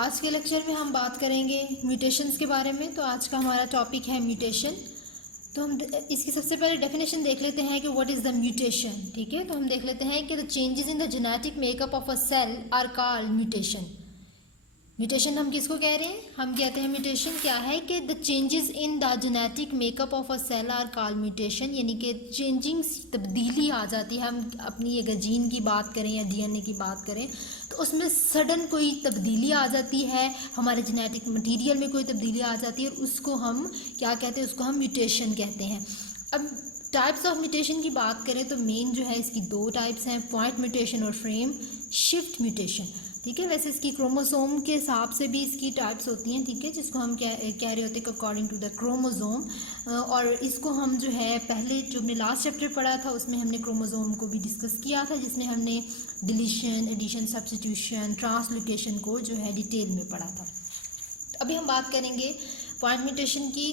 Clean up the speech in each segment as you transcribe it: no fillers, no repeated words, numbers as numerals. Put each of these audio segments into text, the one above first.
आज के लेक्चर में हम बात करेंगे म्यूटेशंस के बारे में। तो आज का हमारा टॉपिक है म्यूटेशन। तो हम इसकी सबसे पहले डेफिनेशन देख लेते हैं कि व्हाट इज़ द म्यूटेशन। ठीक है, तो हम देख लेते हैं कि the changes in the genetic makeup of a cell are called mutation. Mutation हम किसको कह रहे हैं? हम कहते हैं म्यूटेशन क्या है कि the changes in the genetic makeup of a cell are called mutation, यानी कि चेंजिंग, तब्दीली आ जाती है। हम अपनी अगर जीन की बात करें या डीएनए की बात करें तो उसमें सडन कोई तब्दीली आ जाती है, हमारे जेनेटिक मटेरियल में कोई तब्दीली आ जाती है, और उसको हम क्या कहते हैं? उसको हम म्यूटेशन कहते हैं। अब टाइप्स ऑफ म्यूटेशन की बात करें तो मेन जो है इसकी दो टाइप्स हैं, पॉइंट म्यूटेशन और फ्रेम शिफ्ट म्यूटेशन। ठीक है, वैसे इसकी क्रोमोसोम के हिसाब से भी इसकी टाइप्स होती हैं। ठीक है, जिसको हम कह रहे होते हैं अकॉर्डिंग टू द क्रोमोसोम। और इसको हम जो है पहले जो हमने लास्ट चैप्टर पढ़ा था उसमें हमने क्रोमोसोम को भी डिस्कस किया था, जिसमें हमने डिलीशन, एडिशन, सब्स्टिट्यूशन, ट्रांसलोकेशन को जो है डिटेल में पढ़ा था। अभी हम बात करेंगे पॉइंट म्यूटेशन की।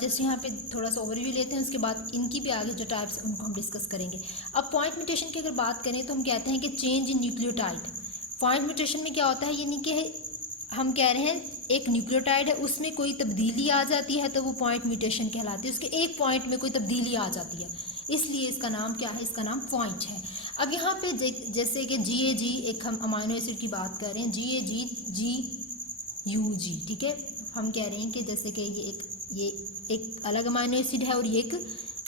जैसे यहाँ पे थोड़ा सा ओवरव्यू लेते हैं, उसके बाद इनकी भी आगे जो टाइप्स हैं उनको हम डिस्कस करेंगे। अब पॉइंट म्यूटेशन की अगर बात करें तो हम कहते हैं कि change in nucleotide. Point mutation में क्या होता है, यानी कि हम कह रहे हैं एक न्यूक्लियोटाइड है, उसमें कोई तब्दीली आ जाती है तो वो पॉइंट म्यूटेशन कहलाती है। उसके एक पॉइंट में कोई तब्दीली आ जाती है, इसलिए इसका नाम क्या है? इसका नाम पॉइंट है। अब यहाँ पे जैसे कि GAG, एक हम अमाइनो एसिड की बात कर रहे हैं, GAG, ठीक है, हम कह रहे हैं कि जैसे कि ये एक अलग अमाइनो एसिड है और ये एक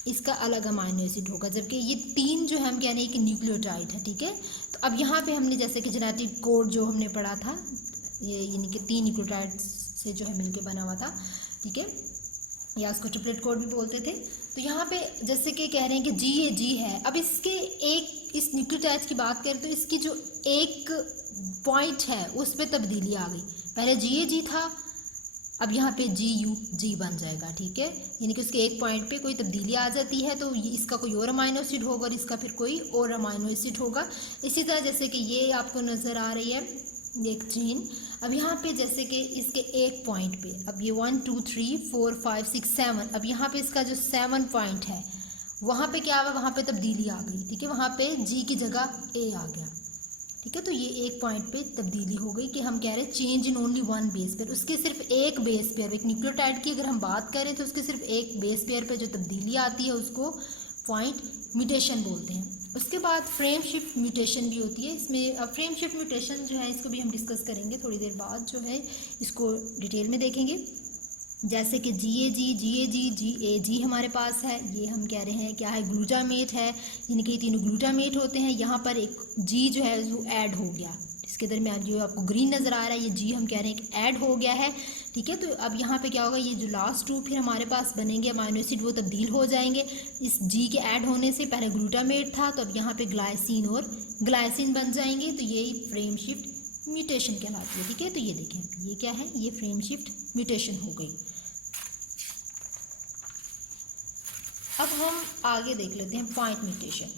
इसका अलग अमाइनो एसिड होगा, जबकि ये तीन जो है हम कह रहे हैं कि न्यूक्लियोटाइड है। ठीक है, तो अब यहाँ पे हमने जैसे कि जेनेटिक कोड जो हमने पढ़ा था, ये यानी कि तीन न्यूक्लियोटाइड से जो है मिलके बना हुआ था। ठीक है, या उसको ट्रिपलेट कोड भी बोलते थे। तो यहाँ पे जैसे कि कह रहे हैं कि GAG है। अब इसके एक इस न्यूक्लियोटाइड की बात करें तो इसकी जो एक पॉइंट है उस पर तब्दीली आ गई। पहले GAG था, अब यहाँ पे GUG बन जाएगा। ठीक है, यानी कि उसके एक पॉइंट पे कोई तब्दीली आ जाती है तो इसका कोई और अमाइनो एसिड होगा और इसका फिर कोई और अमाइनो एसिड होगा। इसी तरह जैसे कि ये आपको नज़र आ रही है एक चेन। अब यहाँ पे जैसे कि इसके एक पॉइंट पे, अब ये 1 2 3 4 5 6 7, अब यहाँ पे इसका जो 7 पॉइंट है वहाँ पे क्या हुआ? वहाँ पे तब्दीली आ गई। ठीक है, वहाँ पे G की जगह A आ गया। ठीक है, तो ये एक पॉइंट पे तब्दीली हो गई कि हम कह रहे हैं change in only one base pair. उसके सिर्फ एक बेस पेयर, एक न्यूक्लियोटाइड की अगर हम बात करें तो उसके सिर्फ एक बेस पेयर पे जो तब्दीली आती है उसको पॉइंट म्यूटेशन बोलते हैं। उसके बाद फ्रेम शिफ्ट म्यूटेशन भी होती है। इसमें अब फ्रेम शिफ्ट म्यूटेशन जो है इसको भी हम डिस्कस करेंगे थोड़ी देर बाद, जो है इसको डिटेल में देखेंगे। जैसे कि GAG हमारे पास है, ये हम कह रहे हैं क्या है? ग्लूटामेट है, यानी कि तीनों ग्लूटामेट होते हैं। यहाँ पर एक G जो है वो ऐड हो गया, इसके दरमियान जो आपको ग्रीन नज़र आ रहा है ये G हम कह रहे हैं कि ऐड हो गया है। ठीक है, तो अब यहाँ पे क्या होगा? ये जो लास्ट टू फिर हमारे पास बनेंगे अमाइनो एसिड वो तब्दील हो जाएंगे। इस G के ऐड होने से पहले ग्लूटामेट था तो अब यहाँ पे ग्लाइसिन और ग्लाइसिन बन जाएंगे, तो यही फ्रेम शिफ्ट म्यूटेशन कहलाती है। ठीक है, तो ये देखें ये क्या है? ये फ्रेम शिफ्ट म्यूटेशन हो गई। अब हम आगे देख लेते हैं पॉइंट म्यूटेशन।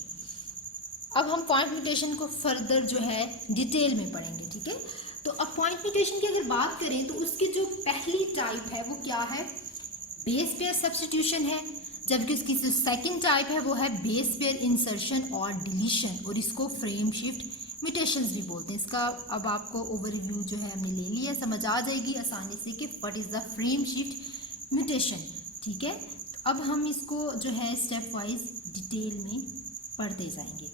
अब हम पॉइंट म्यूटेशन को फर्दर जो है डिटेल में पढ़ेंगे। ठीक है, तो अब पॉइंट म्यूटेशन की अगर बात करें तो उसकी जो पहली टाइप है वो क्या है? बेस पेयर सब्स्टिट्यूशन है, जबकि उसकी जो सेकंड टाइप है वो है बेस पेयर इंसर्शन और डिलीशन, और इसको फ्रेम शिफ्ट म्यूटेशंस भी बोलते हैं। इसका अब आपको ओवरव्यू जो है हमने ले लिया, समझ आ जाएगी आसानी से कि what is the frame shift mutation. ठीक है, अब हम इसको जो है स्टेप वाइज डिटेल में पढ़ते जाएंगे।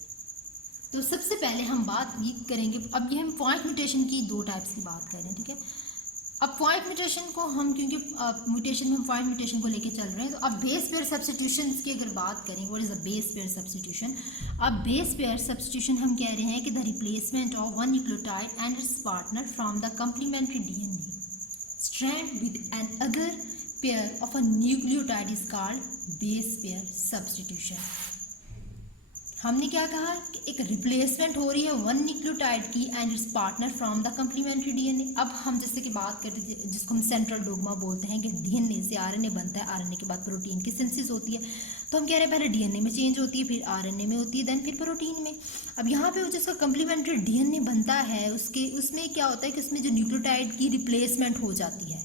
तो सबसे पहले हम बात ये करेंगे, अब ये हम पॉइंट म्यूटेशन की दो टाइप्स की बात कर रहे हैं। ठीक है, अब पॉइंट म्यूटेशन को हम क्योंकि म्यूटेशन में हम पॉइंट म्यूटेशन को लेके चल रहे हैं, तो अब बेस पेयर सब्स्टिट्यूशन की अगर बात करें, what is the base pair substitution? अब बेस पेयर सब्स्टिट्यूशन हम कह रहे हैं कि the replacement of one nucleotide and its partner from the complementary DNA strand with another pair of a nucleotide is called base pair substitution। हमने क्या कहा कि एक रिप्लेसमेंट हो रही है वन न्यूक्लियोटाइड की and its partner from the complementary DNA। अब हम जैसे कि बात करते थे जिसको हम सेंट्रल डोग्मा बोलते हैं कि DNA से RNA बनता है, RNA के बाद प्रोटीन की सिंथेसिस होती है। तो हम कह रहे हैं पहले DNA में चेंज होती है, फिर RNA में होती है, देन फिर प्रोटीन में। अब यहाँ पे जिसका कम्प्लीमेंट्री DNA बनता है उसमें क्या होता है कि उसमें जो न्यूक्लियोटाइड की रिप्लेसमेंट हो जाती है,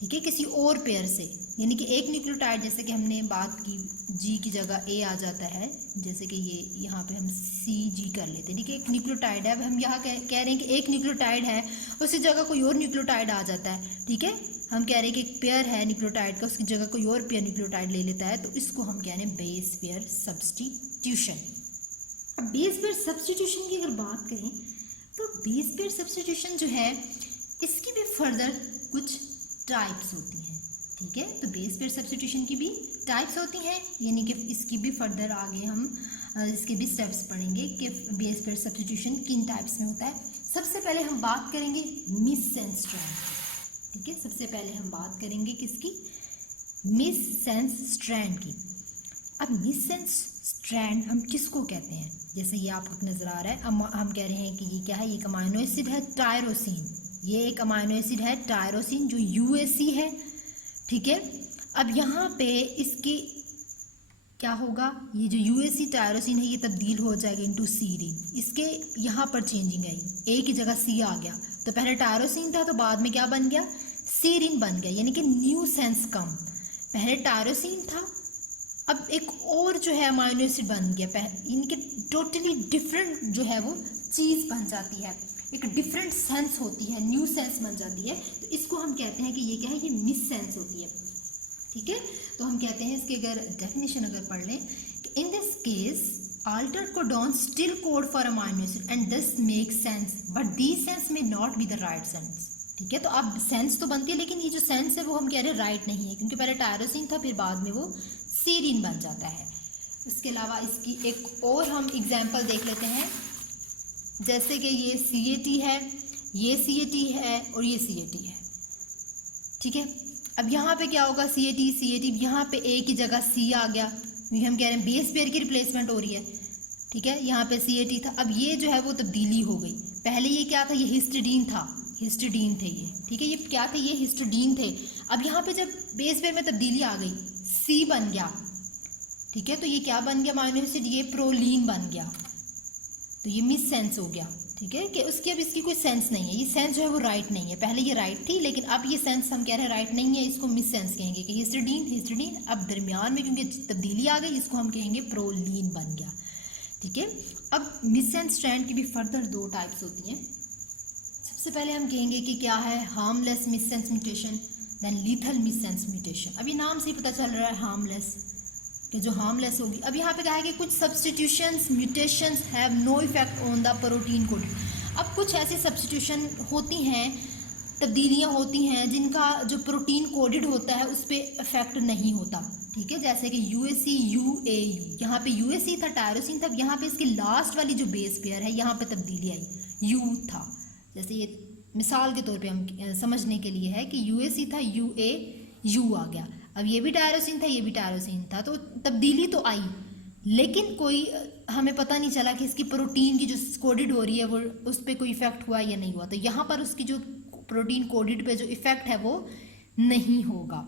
ठीक है, किसी और पेयर से, यानी कि एक न्यूक्लियोटाइड जैसे कि हमने बात की जी की जगह ए आ जाता है, जैसे कि ये यहाँ पे हम सी जी कर लेते हैं, ठीक है। एक न्यूक्लियोटाइड है, अब हम यहाँ कह रहे हैं कि एक न्यूक्लियोटाइड है, उसकी जगह कोई और न्यूक्लियोटाइड आ जाता है, ठीक है। हम कह रहे हैं कि एक पेयर है न्यूक्लियोटाइड का, उसकी जगह कोई और पेयर न्यूक्लियोटाइड ले लेता है, तो इसको हम कह रहे हैं बेस पेयर सब्स्टिट्यूशन। अब बेस पेयर सब्स्टिट्यूशन की अगर बात करें तो बेस पेयर सब्स्टिट्यूशन जो है इसकी भी फर्दर कुछ टाइप्स होती हैं, ठीक है। तो बेस पेयर सब्स्टिट्यूशन की भी टाइप्स होती हैं, यानी कि इसकी भी फर्दर आगे हम इसके भी स्टेप्स पढ़ेंगे कि बेस पेयर सब्स्टिट्यूशन किन टाइप्स में होता है। सबसे पहले हम बात करेंगे मिससेंस स्ट्रैंड, ठीक है। सबसे पहले हम बात करेंगे किसकी, मिससेंस स्ट्रैंड की। अब मिससेंस स्ट्रैंड हम किसको कहते हैं, जैसे ये आपको नज़र आ रहा है, हम कह रहे हैं कि ये क्या है, ये एक अमाइनो एसिड है टायरोसिन, ये एक अमाइनो एसिड है टायरोसिन जो यूएसी है, ठीक है। अब यहाँ पे इसकी क्या होगा, ये जो यूएसी टायरोसिन है ये तब्दील हो जाएगा इनटू सीरीन, इसके यहाँ पर चेंजिंग आई, ए की जगह सी आ गया, तो पहले टायरोसिन था तो बाद में क्या बन गया, सीरीन बन गया, यानी कि न्यू सेंस कम। पहले टायरोसिन था, अब एक और जो है अमाइनो एसिड बन गया, इनके टोटली डिफरेंट जो है वो चीज़ बन जाती है, एक डिफरेंट सेंस होती है, न्यू सेंस बन जाती है, तो इसको हम कहते हैं कि ये क्या है, ये मिस सेंस होती है, ठीक है। तो हम कहते हैं इसकी अगर डेफिनेशन अगर पढ़ लें कि in this case altered codons still code for amino acid and this makes sense but these sense may not be the right sense, ठीक है। तो अब सेंस तो बनती है लेकिन ये जो सेंस है वो हम कह रहे हैं राइट नहीं है, क्योंकि पहले टायरोसिन था फिर बाद में वो सीरीन बन जाता है। इसके अलावा इसकी एक और हम एग्जांपल देख लेते हैं, जैसे कि ये CAT है, ये CAT है और ये CAT है, ठीक है। अब यहाँ पे क्या होगा, CAT यहाँ पे A की जगह C आ गया, हम कह रहे हैं बेस पेयर की रिप्लेसमेंट हो रही है, ठीक है। यहाँ पे CAT था, अब ये जो है वो तब्दीली हो गई, पहले ये क्या था, ये हिस्टिडीन था, हिस्टिडीन थे ये, ठीक है, ये क्या थे, ये हिस्टिडीन थे। अब यहाँ पे जब बेस पेयर में तब्दीली आ गई, C बन गया, ठीक है, तो ये क्या बन गया अमाइनो एसिड, ये प्रोलीन बन गया, तो ये मिस सेंस हो गया, ठीक है, कि उसकी अब इसकी कोई सेंस नहीं है, ये सेंस जो है वो राइट नहीं है, पहले ये राइट थी लेकिन अब ये सेंस हम कह रहे हैं राइट नहीं है, इसको मिस सेंस कहेंगे कि हिस्टिडीन अब दरमियान में क्योंकि तब्दीली आ गई, इसको हम कहेंगे प्रोलीन बन गया, ठीक है। अब मिस सेंस स्ट्रैंड की भी फर्दर दो टाइप्स होती हैं। सबसे पहले हम कहेंगे कि क्या है, harmless missense mutation, then lethal missense mutation. अब ये नाम से ही पता चल रहा है हार्मलेस, कि जो हार्मलेस होगी। अब यहाँ पे कहा है कि कुछ substitutions mutations have no effect on the protein code. अब कुछ ऐसी सब्सटीट्यूशन होती हैं, तब्दीलियाँ होती हैं जिनका जो प्रोटीन कोडेड होता है उस पर इफेक्ट नहीं होता, ठीक है। जैसे कि UAC UAU, यहाँ पे UAC था टायरोसिन था, यहाँ पे इसकी लास्ट वाली जो बेस पेयर है यहाँ पे तब्दीली आई, U था, जैसे ये मिसाल के तौर पे हम समझने के लिए है कि UAC था UAU आ गया, अब ये भी टायरोसिन था ये भी टायरोसिन था, तो तब्दीली तो आई लेकिन कोई हमें पता नहीं चला कि इसकी प्रोटीन की जो कोडेड हो रही है वो उस पर कोई इफेक्ट हुआ या नहीं हुआ, तो यहाँ पर उसकी जो प्रोटीन कोडेड पे जो इफेक्ट है वो नहीं होगा।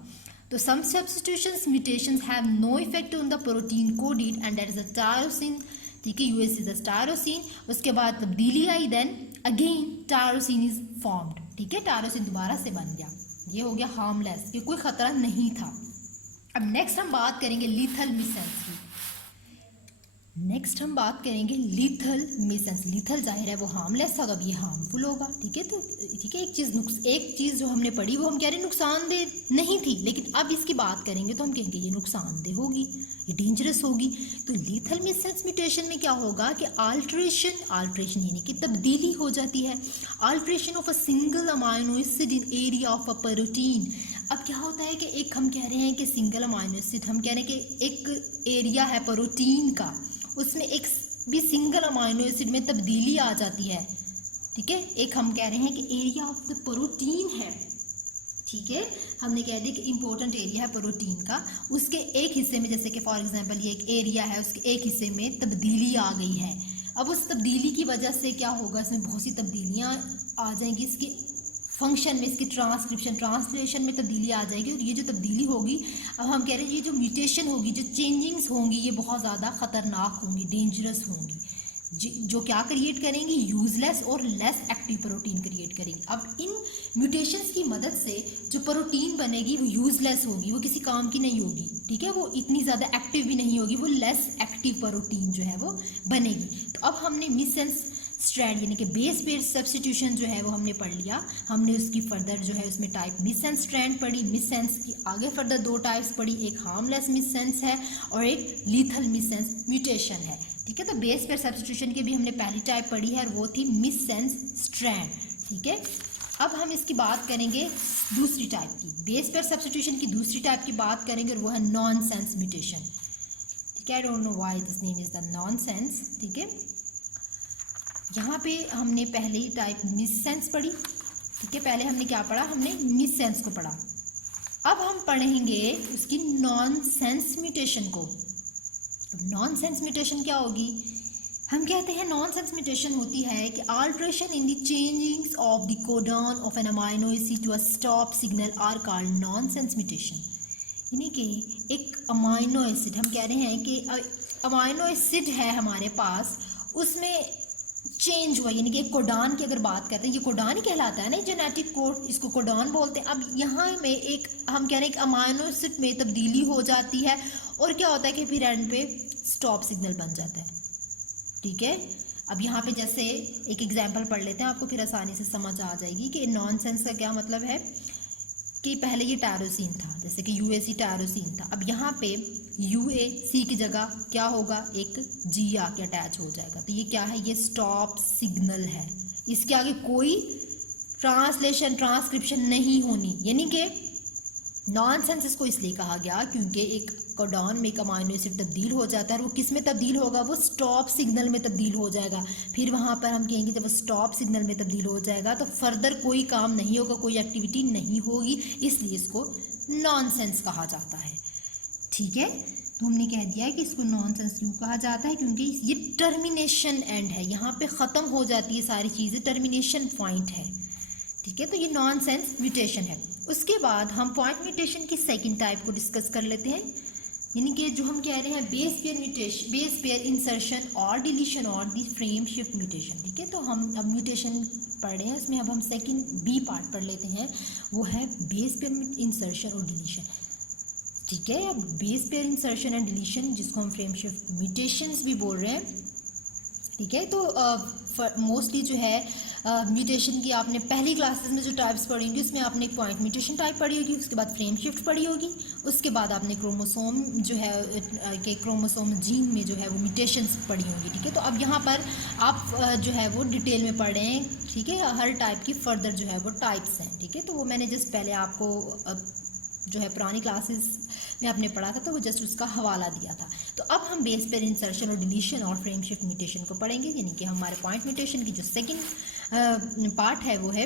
तो some substitutions mutations have no effect on the protein coded and that is the tyrosine, ठीक है, UAC इज द टायरोसिन, उसके बाद तब्दीली आई, then again tyrosine is formed, ठीक है, टायरोसिन दोबारा से बन गया, ये हो गया हार्मलेस, ये कोई खतरा नहीं था। अब नेक्स्ट हम बात करेंगे लीथल मिस सेंस की। नेक्स्ट हम बात करेंगे लीथल मिस सेंस। लीथल जाहिर है वो हार्मलेस था, तो अब ये हार्मफुल होगा, ठीक है। तो ठीक है, एक चीज़ जो हमने पढ़ी वो हम कह रहे हैं नुकसानदेह नहीं थी, लेकिन अब इसकी बात करेंगे तो हम कहेंगे ये नुकसानदेह होगी, ये डेंजरस होगी। तो लीथल मिस सेंस म्यूटेशन में क्या होगा कि अल्ट्रेशन यानी कि तब्दीली हो जाती है, alteration of a single amino acid in area of a protein. अब क्या होता है कि एक हम कह रहे हैं कि सिंगल अमाइनो एसिड, हम कह रहे हैं कि एक एरिया है प्रोटीन का, उसमें एक भी सिंगल अमाइनो एसिड में तब्दीली आ जाती है, ठीक है। एक हम कह रहे हैं कि एरिया ऑफ द प्रोटीन है, ठीक है, हमने कह दिया कि इंपॉर्टेंट एरिया है प्रोटीन का, उसके एक हिस्से में, जैसे कि फॉर एग्जांपल ये एक एरिया है, उसके एक हिस्से में तब्दीली आ गई है। अब उस तब्दीली की वजह से क्या होगा, इसमें बहुत सी तब्दीलियाँ आ जाएंगी, इसकी फंक्शन में, इसकी ट्रांसलेशन में तब्दीली आ जाएगी, और ये जो तब्दीली होगी, अब हम कह रहे हैं ये जो म्यूटेशन होगी, जो चेंजिंग्स होंगी, ये बहुत ज़्यादा ख़तरनाक होंगी, डेंजरस होंगी, जो क्या क्रिएट करेंगी, यूजलेस और लेस एक्टिव प्रोटीन क्रिएट करेंगी। अब इन म्यूटेशंस की मदद से जो प्रोटीन बनेगी वो यूजलेस होगी, वो किसी काम की नहीं होगी, ठीक है, वो इतनी ज़्यादा एक्टिव भी नहीं होगी, वो लेस एक्टिव प्रोटीन जो है वो बनेगी। तो अब हमने मिससेंस स्ट्रैंड यानी कि बेस पेयर सब्स्टिट्यूशन जो है वो हमने पढ़ लिया। हमने उसकी फर्दर जो है उसमें टाइप मिससेंस स्ट्रैंड पढ़ी, मिससेंस की आगे फर्दर दो टाइप्स पढ़ी, एक हार्मलेस मिससेंस है और एक लीथल मिससेंस म्यूटेशन है। ठीक है, तो बेस पेयर सब्स्टिट्यूशन की भी हमने पहली टाइप पढ़ी है और वो थी मिससेंस स्ट्रैंड। ठीक है, अब हम इसकी बात करेंगे दूसरी टाइप की, बेस पेयर सब्स्टिट्यूशन की दूसरी टाइप की बात करेंगे और वो है नॉनसेंस म्यूटेशन। ठीक है, I don't know why this name is the nonsense. ठीक है, यहाँ पे हमने पहले ही टाइप मिससेंस पढ़ी। ठीक है, पहले हमने क्या पढ़ा, हमने मिससेंस को पढ़ा। अब हम पढ़ेंगे उसकी नॉनसेंस म्यूटेशन को। नॉनसेंस म्यूटेशन क्या होगी, हम कहते हैं नॉनसेंस म्यूटेशन होती है कि alteration in the changings of the codon of an amino acid to a stop signal are called nonsense mutation. यानी कि एक अमाइनो एसिड, हम कह रहे हैं कि अमाइनो एसिड है हमारे पास, उसमें चेंज हुआ, यानी कि कोडॉन की अगर बात करते हैं, ये कोडॉन ही कहलाता है ना, जेनेटिक कोड, इसको कोडॉन बोलते हैं। अब यहाँ में एक हम कह रहे हैं कि अमाइनो एसिड में तब्दीली हो जाती है और क्या होता है कि फिर एंड पे स्टॉप सिग्नल बन जाता है। ठीक है, अब यहाँ पे जैसे एक एग्जांपल पढ़ लेते हैं, आपको फिर आसानी से समझ आ जाएगी कि नॉनसेंस का क्या मतलब है। कि पहले ये टायरोसिन था, जैसे कि यूएसी टायरोसिन था, अब यहाँ पे यूएसी की जगह क्या होगा, एक जी आके अटैच हो जाएगा, तो ये क्या है, ये स्टॉप सिग्नल है, इसके आगे कोई ट्रांसलेशन ट्रांसक्रिप्शन नहीं होनी। यानी कि नॉनसेंस इसको इसलिए कहा गया क्योंकि एक कोडॉन में एक अमाइनो एसिड तब्दील हो जाता है और वो किस में तब्दील होगा, वो स्टॉप सिग्नल में तब्दील हो जाएगा। फिर वहाँ पर हम कहेंगे जब वो स्टॉप सिग्नल में तब्दील हो जाएगा तो फर्दर कोई काम नहीं होगा, कोई एक्टिविटी नहीं होगी, इसलिए इसको नॉनसेंस कहा जाता है। ठीक है, तो हमने कह दिया है कि इसको नॉनसेंस क्यों कहा जाता है, क्योंकि ये टर्मिनेशन एंड है, यहाँ पे ख़त्म हो जाती है सारी चीज़ें, टर्मिनेशन पॉइंट है। ठीक है, तो ये नॉनसेंस म्यूटेशन है। उसके बाद हम पॉइंट म्यूटेशन की सेकंड टाइप को डिस्कस कर लेते हैं, यानी कि जो हम कह रहे हैं base pair mutation, base pair insertion और डिलीशन और दी फ्रेम शिफ्ट म्यूटेशन। ठीक है, तो हम अब म्यूटेशन पढ़ रहे हैं, इसमें अब हम सेकंड बी पार्ट पढ़ लेते हैं, वो है बेस पेयर इंसर्शन और डिलीशन। ठीक है, अब base pair insertion and deletion, जिसको हम फ्रेम शिफ्ट म्यूटेशंस भी बोल रहे हैं। ठीक है, तो मोस्टली जो है म्यूटेशन की आपने पहली क्लासेस में जो टाइप्स पढ़ी होंगी उसमें आपने एक पॉइंट म्यूटेशन टाइप पढ़ी होगी, उसके बाद फ्रेम शिफ्ट पढ़ी होगी, उसके बाद आपने क्रोमोसोम जो है कि क्रोमोसोम जीन में जो है वो म्यूटेशंस पढ़ी होंगी। ठीक है, तो अब यहाँ पर आप जो है वो डिटेल में पढ़ रहे हैं। ठीक है, हर टाइप की फर्दर जो है वो टाइप्स हैं। ठीक है, तो वो मैंने जस्ट पहले आपको जो है पुरानी क्लासेस में आपने पढ़ा था, तो वो जस्ट उसका हवाला दिया था। तो अब हम बेस पेयर इंसर्शन और डिलीशन और फ्रेम शिफ्ट म्यूटेशन को पढ़ेंगे, यानी कि हमारे पॉइंट म्यूटेशन की जो सेकंड पार्ट है वो है।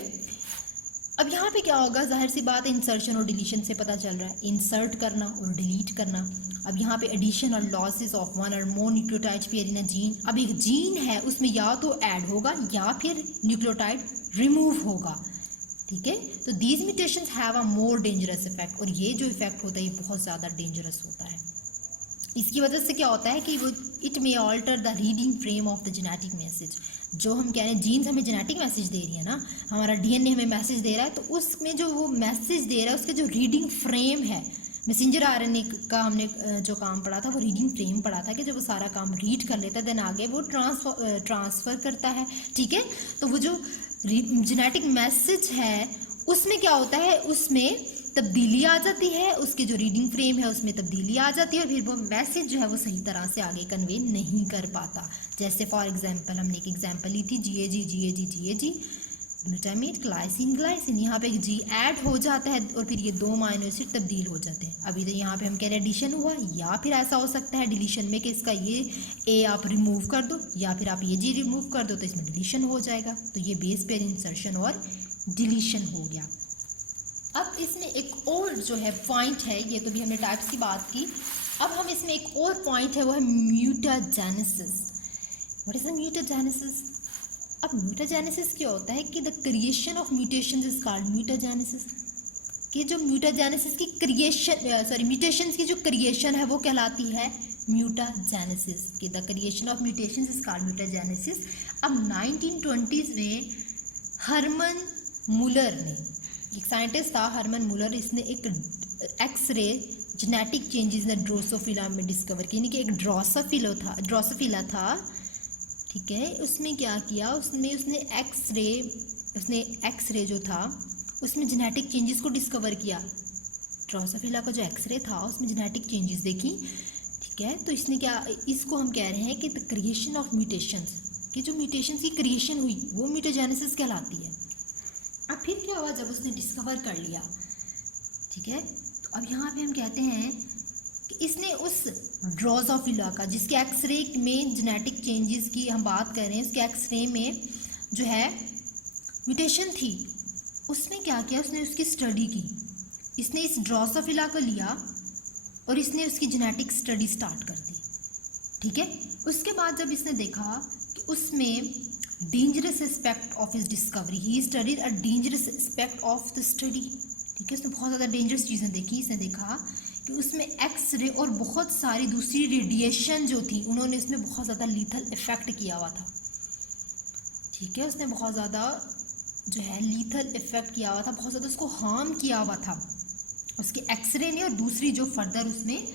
अब यहाँ पे क्या होगा, जाहिर सी बात है इंसर्शन और डिलीशन से पता चल रहा है, इंसर्ट करना और डिलीट करना। अब यहाँ पे एडिशन और लॉसेस ऑफ वन और more nucleotide pair in a gene. अब एक जीन है उसमें या तो ऐड होगा या फिर न्यूक्लियोटाइड रिमूव होगा। ठीक है, तो these mutations have a more dangerous effect, और ये जो इफेक्ट होता है ये बहुत ज़्यादा डेंजरस होता है। इसकी वजह से क्या होता है कि वो it may alter the reading frame of the genetic message. जो हम कह रहे हैं जीन्स हमें जेनेटिक मैसेज दे रही है ना, हमारा डीएनए हमें मैसेज दे रहा है, तो उसमें जो वो मैसेज दे रहा है उसके जो रीडिंग फ्रेम है, मैसेंजर आरएनए का हमने जो काम पढ़ा था वो रीडिंग फ्रेम पढ़ा था कि जब वो सारा काम रीड कर लेता है देन आगे वो ट्रांसफ़र करता है। ठीक है, तो वो जो जेनेटिक मैसेज है उसमें क्या होता है, उसमें तब्दीली आ जाती है, उसके जो रीडिंग फ्रेम है उसमें तब्दीली आ जाती है और फिर वो मैसेज जो है वो सही तरह से आगे कन्वे नहीं कर पाता। जैसे फॉर एग्जांपल हमने एक एग्जांपल ली थी GAG ग्लूटामेट ग्लाइसिन ग्लाइसिन, यहाँ पे जी ऐड हो जाता है और फिर ये दो अमाइनो एसिड तब्दील हो जाते हैं। अभी तो यहाँ पे हम कह रहे हैं एडिशन हुआ, या फिर ऐसा हो सकता है डिलीशन में कि इसका ये ए आप रिमूव कर दो या फिर आप ये जी रिमूव कर दो, तो इसमें डिलीशन हो जाएगा। तो ये बेस पेयर इंसर्शन और डिलीशन हो गया। अब इसमें एक और जो है पॉइंट है, ये तो भी हमने टाइप्स की बात की, अब हम इसमें एक और पॉइंट है वो है mutagenesis. What is the mutagenesis? अब म्यूटाजेनेसिस क्या होता है कि the creation of mutations is called mutagenesis. कि जो म्यूटाजेनेसिस की क्रिएशन म्यूटेशंस की जो क्रिएशन है वो कहलाती है म्यूटाजेनेसिस। कि the creation of mutations is called mutagenesis. अब 1920s में हरमन मुलर ने, एक साइंटिस्ट था हरमन मुलर, इसने एक एक्सरे जेनेटिक चेंजेस ने ड्रोसोफिला में डिस्कवर किया, यानी कि एक ड्रोसोफिला था, ठीक है। उसमें क्या किया, उसने एक्सरे जो था उसमें जेनेटिक चेंजेस को डिस्कवर किया। ड्रोसोफिला का जो एक्सरे था उसमें जेनेटिक चेंजेस देखी, ठीक है। तो इसने क्या, इसको हम कह रहे हैं कि द क्रिएशन ऑफ म्यूटेशंस, कि जो म्यूटेशंस की क्रिएशन हुई वो म्यूटाजेनेसिस कहलाती है। अब फिर क्या हुआ, जब उसने डिस्कवर कर लिया, ठीक है, तो अब यहाँ पे हम कहते हैं कि इसने उस ड्रोसोफिला का, जिसके एक्सरे में जेनेटिक चेंजेस की हम बात कर रहे हैं, उसके एक्सरे में जो है म्यूटेशन थी, उसमें क्या किया, उसने उसकी स्टडी की। इसने इस ड्रोसोफिला को लिया और इसने उसकी जेनेटिक स्टडी स्टार्ट कर दी, ठीक है। उसके बाद जब इसने देखा कि उसमें dangerous aspect of his discovery, he studied a dangerous aspect of the study, ठीक है। उसने बहुत ज़्यादा डेंजरस चीज़ें देखी। इसने देखा कि उसमें एक्सरे और बहुत सारी दूसरी रेडिएशन जो थी, उन्होंने उसमें बहुत ज़्यादा लीथल इफेक्ट किया हुआ था, ठीक है। उसने बहुत ज़्यादा जो है लीथल इफेक्ट किया हुआ था, बहुत ज़्यादा उसको हार्म किया हुआ था उसके एक्सरे ने, और दूसरी जो फर्दर उसमें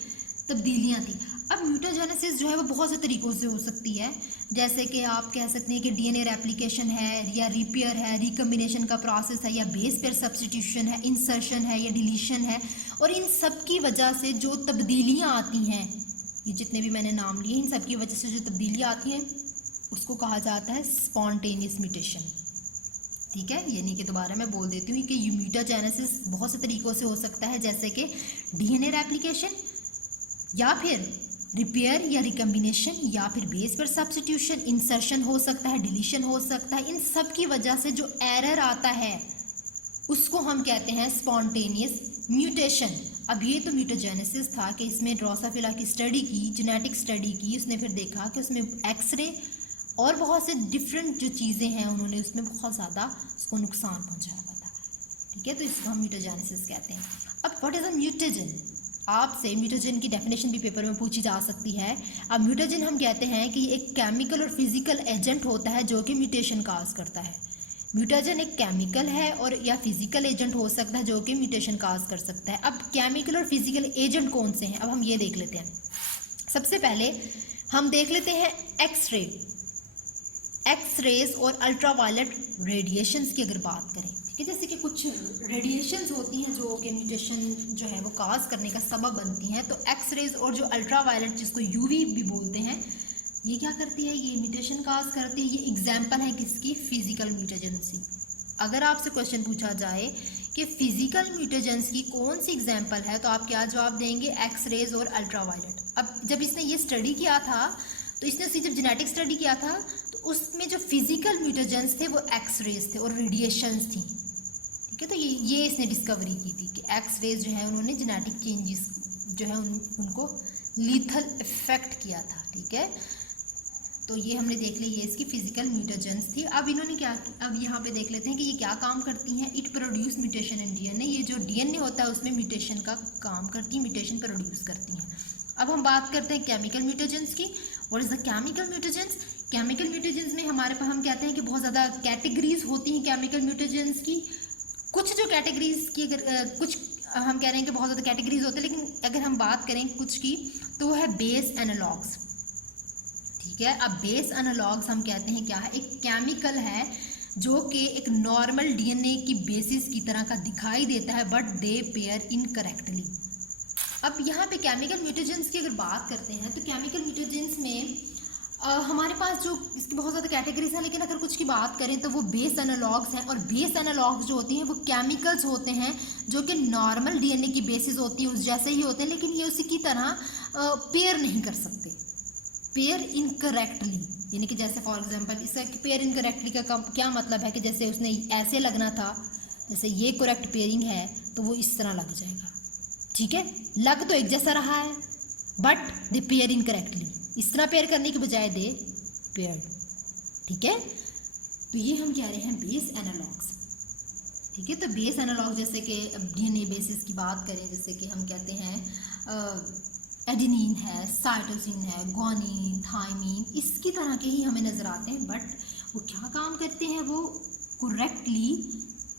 तब्दीलियाँ थी। अब म्यूटाजेनेसिस जो है वो बहुत से तरीक़ों से हो सकती है, जैसे कि आप कह सकते हैं कि डीएनए रेप्लिकेशन है, या रिपेयर है, रिकम्बिनेशन का प्रोसेस है, या बेस पेयर सब्सटीट्यूशन है, इंसर्शन है, या डिलीशन है। और इन सब की वजह से जो तब्दीलियाँ आती हैं, ये जितने भी मैंने नाम लिए, इन सब की वजह से जो तब्दीलियाँ आती हैं उसको कहा जाता है स्पॉन्टेनियस म्यूटेशन, ठीक है। यानी कि दोबारा मैं बोल देती हूँ कि म्यूटाजेनेसिस बहुत से तरीक़ों से हो सकता है, जैसे कि डीएनए रेप्लिकेशन, या फिर रिपेयर या रिकम्बिनेशन, या फिर बेस पर सब्स्टिट्यूशन, इंसर्शन हो सकता है, डिलीशन हो सकता है। इन सब की वजह से जो एरर आता है उसको हम कहते हैं स्पॉन्टेनियस म्यूटेशन। अब ये तो म्यूटाजेनेसिस था कि इसमें ड्रोसोफिला की स्टडी की, जेनेटिक स्टडी की, उसने फिर देखा कि उसमें एक्सरे और बहुत से डिफरेंट जो चीज़ें हैं उन्होंने उसमें बहुत ज़्यादा उसको नुकसान पहुंचाया हुआ था, ठीक है। तो इसको हम म्यूटाजेनेसिस कहते हैं। अब व्हाट इज़ अ म्यूटेजन, आपसे म्यूटेजन की डेफिनेशन भी पेपर में पूछी जा सकती है। अब म्यूटेजन हम कहते हैं कि ये एक केमिकल और फिजिकल एजेंट होता है जो कि म्यूटेशन काज करता है। म्यूटेजन एक केमिकल है और या फिजिकल एजेंट हो सकता है जो कि म्यूटेशन काज कर सकता है। अब केमिकल और फिजिकल एजेंट कौन से हैं, अब हम ये देख लेते हैं। सबसे पहले हम देख लेते हैं एक्सरेज और अल्ट्रावायलेट रेडिएशंस की अगर बात करें, ठीक है। जैसे कि कुछ रेडिएशंस होती हैं जो कि म्यूटेशन जो है वो काज करने का सबब बनती हैं, तो एक्सरेज और जो अल्ट्रावायलेट जिसको यूवी भी बोलते हैं, ये क्या करती है, ये म्यूटेशन काज करती है। ये एग्जाम्पल है किसकी, फिजिकल म्यूटेजेंसी। अगर आपसे क्वेश्चन पूछा जाए कि फिजिकल म्यूटेजेंस की कौन सी एग्जाम्पल है, तो आप क्या जवाब देंगे, एक्सरेज और अल्ट्रावायलेट। अब जब इसने ये स्टडी किया था, तो इसने जब जेनेटिक स्टडी किया था, तो उसमें जो फिजिकल म्यूटेजेंस थे वो एक्सरेज थे और रेडिएशंस थी, ठीक है। तो ये इसने डिस्कवरी की थी कि एक्सरेज जो है उन्होंने जेनेटिक चेंजेस जो है उनको लीथल इफेक्ट किया था, ठीक है। तो ये हमने देख लिया, ये इसकी फिजिकल म्यूटेजेंस थी। अब इन्होंने क्या, अब यहाँ पे देख लेते हैं कि ये क्या काम करती हैं। It produce mutation in DNA, ये जो डीएनए होता है उसमें म्यूटेशन का काम करती है, म्यूटेशन प्रोड्यूस करती हैं। अब हम बात करते हैं केमिकल म्यूटेजेंस की। What is the chemical mutagens, chemical mutagens में हमारे पास हम कहते हैं कि बहुत ज़्यादा कैटेगरीज होती हैं केमिकल म्यूटेजेंस की। कुछ जो कैटेगरीज की अगर कुछ हम कह रहे हैं कि बहुत ज़्यादा कैटेगरीज होते हैं, लेकिन अगर हम बात करें कुछ की, तो वो है बेस एनालॉग्स, ठीक है। अब बेस एनालॉग्स हम कहते हैं क्या है, एक केमिकल है जो कि एक नॉर्मल डीएनए की बेसिस की तरह का दिखाई देता है, बट दे पेयर इनकरेक्टली। अब यहाँ पे केमिकल म्यूटेजेंस की अगर बात करते हैं, तो केमिकल म्यूटेजेंस में हमारे पास जो इसकी बहुत ज़्यादा कैटेगरीज हैं, लेकिन अगर कुछ की बात करें तो वो बेस एनालॉग्स हैं। और बेस एनालॉग्स जो होती हैं वो केमिकल्स होते हैं जो कि नॉर्मल डीएनए की बेसिस होती है, उस जैसे ही होते हैं, लेकिन ये उसी की तरह पेयर नहीं कर सकते, पेयर इनकरेक्टली। यानी कि जैसे फॉर एग्जांपल इसका पेयर इनकरेक्टली का क्या मतलब है कि जैसे उसने ऐसे लगना था, जैसे ये करेक्ट पेयरिंग है तो वो इस तरह लग जाएगा, ठीक है। लग तो एक जैसा रहा है बट दे पेयर इनकरेक्टली, इस तरह पेयर करने के बजाय दे पेयर, ठीक है। तो ये हम कह रहे हैं बेस एनालॉग्स, ठीक है। तो बेस एनालॉग जैसे कि डीएनए बेसिस की बात करें, जैसे कि हम कहते हैं एडेनिन है, साइटोसिन है, ग्वानिन, थाइमिन, इसकी तरह के ही हमें नज़र आते हैं, बट वो क्या काम करते हैं, वो करेक्टली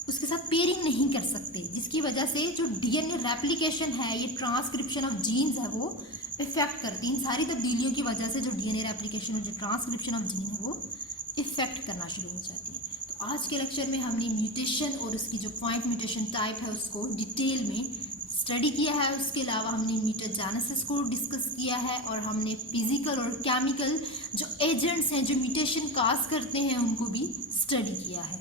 उसके साथ पेयरिंग नहीं कर सकते, जिसकी वजह से जो डीएनए रेप्लिकेशन है, ये ट्रांसक्रिप्शन ऑफ जीन्स है, वो इफेक्ट करती है। इन सारी तब्दीलियों की वजह से जो डीएनए रेप्लिकेशन और जो ट्रांसक्रिप्शन ऑफ जीन है वो इफेक्ट करना शुरू हो जाती है। तो आज के लेक्चर में हमने म्यूटेशन और उसकी जो पॉइंट म्यूटेशन टाइप है उसको डिटेल में स्टडी किया है। उसके अलावा हमने म्यूटाजेनेसिस को डिस्कस किया है और हमने फिजिकल और केमिकल जो एजेंट्स हैं जो म्यूटेशन काज करते हैं उनको भी स्टडी किया है।